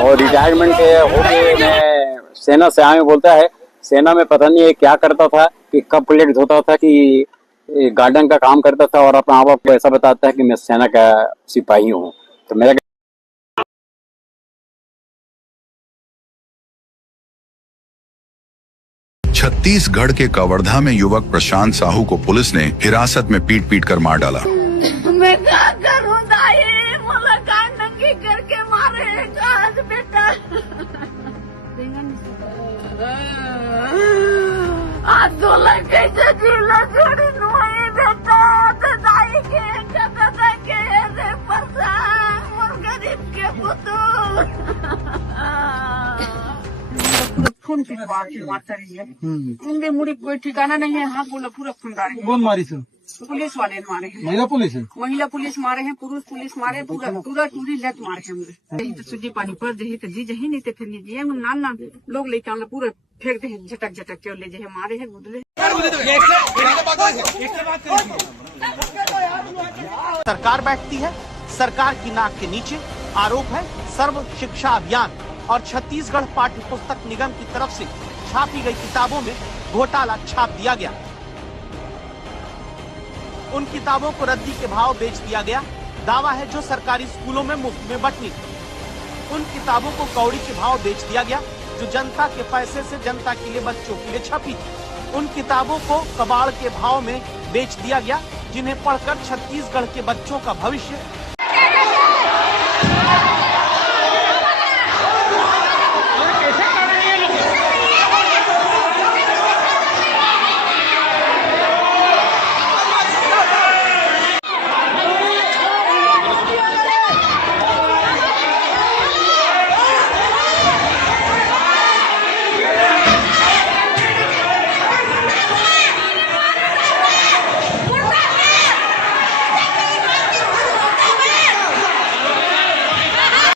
और रिटायरमेंट के होके मैं सेना से आए बोलता है। सेना में पता नहीं है क्या करता था कि कब प्लेट धोता था कि गार्डन का काम करता था और अपना आप को ऐसा बताता है कि मैं सेना का सिपाही हूँ। तो मेरा छत्तीसगढ़ के कवर्धा में युवक प्रशांत साहू को पुलिस ने हिरासत में पीट पीट कर मार डाला। मैं क्या करूं दाई, मला काय नंगी करके मारे आज बेटा। आज दोला कैसे जिला जोड़ी नुई बेटा, तो दाई के कदा के रे परसा मोर गरीब के पुतू। खून की बात की माता रही है। उनके मुड़ी कोई ठिकाना नहीं है। हाँ बोला पूरा खून डाले। कौन मारी सर? पुलिस वाले मारे हैं। महिला पुलिस है? महिला पुलिस मारे हैं, पुरुष पुलिस मारे, पूरा पूरा टूरी लत मारे हैं हमने। यही तो सुजी पानी पर जही तो जी जही नहीं तो फिर नहीं जी नान लोग लेके आना पूरा फेंक दे झटक झटक के ले जे मारे हैं गुदले। सरकार बैठती है, सरकार की नाक के नीचे आरोप है सर्व शिक्षा अभियान और छत्तीसगढ़ पाठ्य पुस्तक निगम की तरफ से छापी गई किताबों में घोटाला छाप दिया गया। उन किताबों को रद्दी के भाव बेच दिया गया। दावा है जो सरकारी स्कूलों में मुफ्त में बंटनी थी। उन किताबों को कौड़ी के भाव बेच दिया गया जो जनता के पैसे से जनता के लिए बच्चों के लिए छपी थी। उन किताबों को कबाड़ के भाव में बेच दिया गया जिन्हें पढ़कर छत्तीसगढ़ के बच्चों का भविष्य